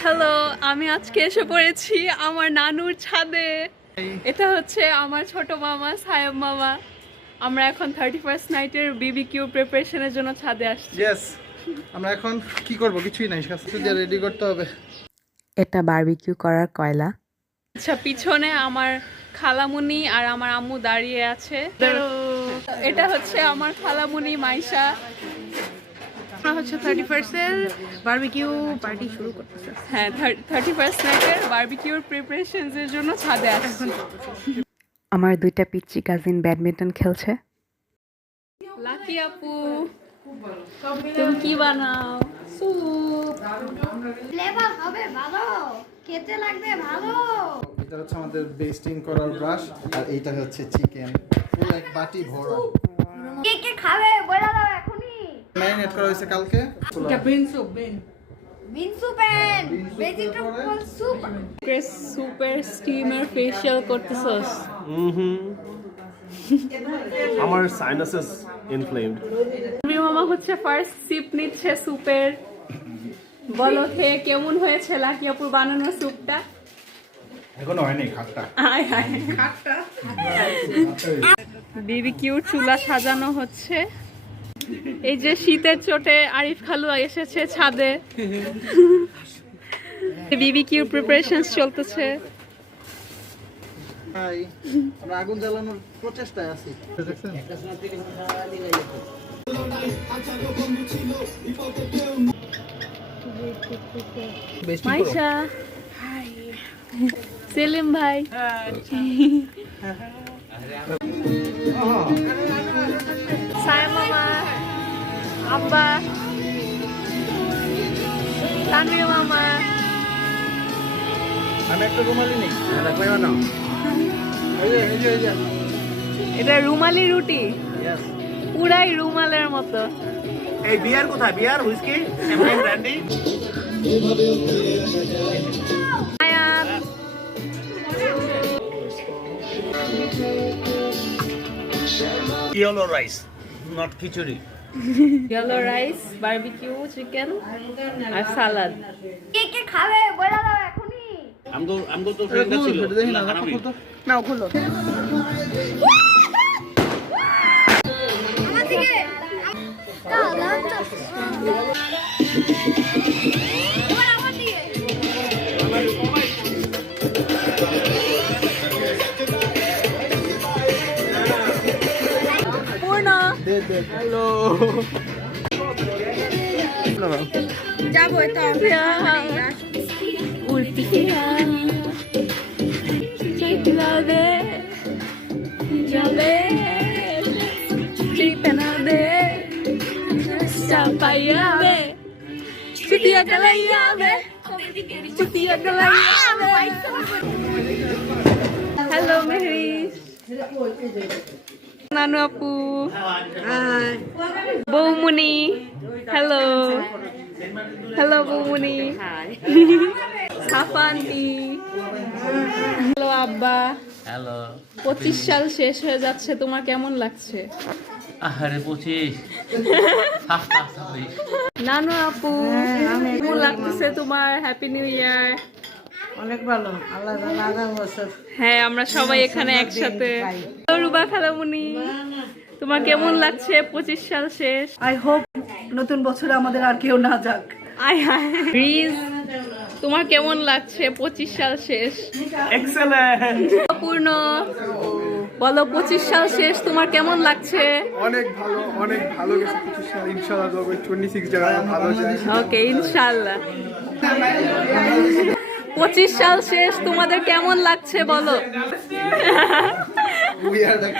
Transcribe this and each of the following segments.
Hello, আমি আজকে এসে পড়েছি আমার নানুর ছাদে। এটা হচ্ছে আমার ছোট মামা সায়েব মামা। আমরা এখন 31st নাইটের বিবিকিউ প্রিপারেশনের জন্য ছাদে আসছি। ইয়েস, আমরা এখন কি করব? কিছুই নাই, শুধু রেডি করতে হবে। এটা বারবিকিউ করার কয়লা। আচ্ছা, পিছনে আমার খালামুনি আর আমার আম্মু দাঁড়িয়ে আছে। এটা হচ্ছে আমার খালামুনি মাইশা। হচ্ছে 31st এর বারবিকিউ পার্টি শুরু করতেছে। হ্যাঁ, 31st নাইটের বারবিকিউর প্রিপারেশনস এর জন্য ছাদে আসছি। আমার দুইটা পিচ্চি কাজিন ব্যাডমিন্টন খেলছে। লাকি আপু, তুমি কি বানাও? স্যুপ। ফ্লেভার হবে ভালো, খেতে লাগবে ভালো। এটা হচ্ছে আমাদের বেস্টিং করার ব্রাশ, আর এইটা হচ্ছে চিকেন পুরো এক বাটি ভরা। কে কে খাবে বলে দাও এখনই। ম্যারিনেট করা হয়েছে কালকে। এটা bean soup, bean soup and vegetable soup. Super steamer facial করতেছস? আমার সাইনাসেস ইনফ্লেমড। তুমি মামা হচ্ছে ফার্স্ট সিপ নিচ্ছে স্যুপের। বলো খেয়ে কেমন হয়েছে লাকি আপুর বানানো স্যুপটা? এখনো হয়নি খাটটা। বিবিকিউর চুলা সাজানো হচ্ছে। এই যে শীতের চোটে আরিফ খালু এসেছে ছাদে। বিবিকিউর প্রিপারেশনস চলতেছে। হাই, আমরা আগুন জ্বালানোর প্রচেষ্টায় আছি। মাইশা, হাই। সেলিম ভাই, সায়া মামা, আব্বা, তানভীর মামা। আমি একটা রুমালি নেই, দেখবে না? এই যে এটা রুমালি রুটি, পুরাই রুমালের মতো। এই বিয়ার কোথায়? Beer, whisky, champagne, brandy. Ayat, yellow rice, not khichdi. Yellow rice, barbecue chicken আর সালাদ। কে কে খাবে বলে দাও এখনই। আমগো তো ফ্রেন্ড ছিল। দেখি না, নাও খুলো। আমার দিকে এবার আমার দিকে। পূর্ণ, হ্যালো। যাবো এটা উল্টিয়া চিপলাবে যাবে চিপনাবে চাপাইয়াবে চুটিয়া গলাইয়াবে চুটিয়া গলাইয়াবে। হ্যালো মেহরি, নানু আপু, বৌমুনি, হ্যালো হ্যালো বৌমুনি, সাফা আন্টি, হ্যালো আব্বা। হ্যালো। 25 সাল শেষ হয়ে যাচ্ছে, তোমার কেমন লাগছে? আহারে 25। নানু আপু, কেমন লাগতেছে তোমার? হ্যাপি নিউ ইয়ার। অনেক ভালো, আল্লাহ জানে আগামী বছর। হ্যাঁ, আমরা সবাই এখানে একসাথে। রুবা খালামুনি, তোমার কেমন লাগছে 25 সাল শেষ? আই হোপ নতুন বছরে আমাদের আর কেউ না যাক। আয় হায়। রিজ, তোমার কেমন লাগছে 25 সাল শেষ? এক্সেলেন্ট। পূর্ণ, বলো 25 সাল শেষ তোমার কেমন লাগছে? অনেক ভালো গেছে 25 সাল। ইনশাআল্লাহ 26 যারা ভালো যায়। ওকে, ইনশাআল্লাহ। 25 সাল শেষ, তোমাদের কেমন লাগছে বলো? We are the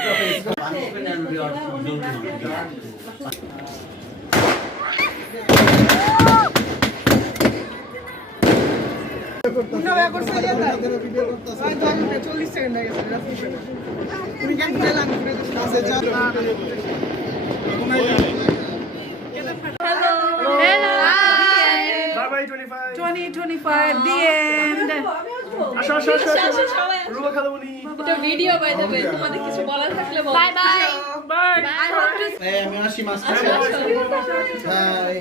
Hello. Bye bye 25. 2025, the end. আসো আসো আসো আসো, সবাই আসো। রুবা খালামণি এটা ভিডিও বাই দ্য ওয়ে, তোমাদের কিছু বলার থাকলে বলো। বাই বাই এই আমি আসি মাস্টার হাই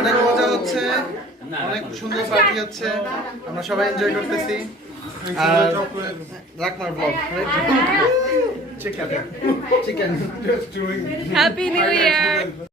অনেক মজা হচ্ছে, অনেক সুন্দর পার্টি হচ্ছে, আমরা সবাই এনজয় করতেছি। আর রাখমার ব্লগ চিকেন হ্যাপি নিউ ইয়ার।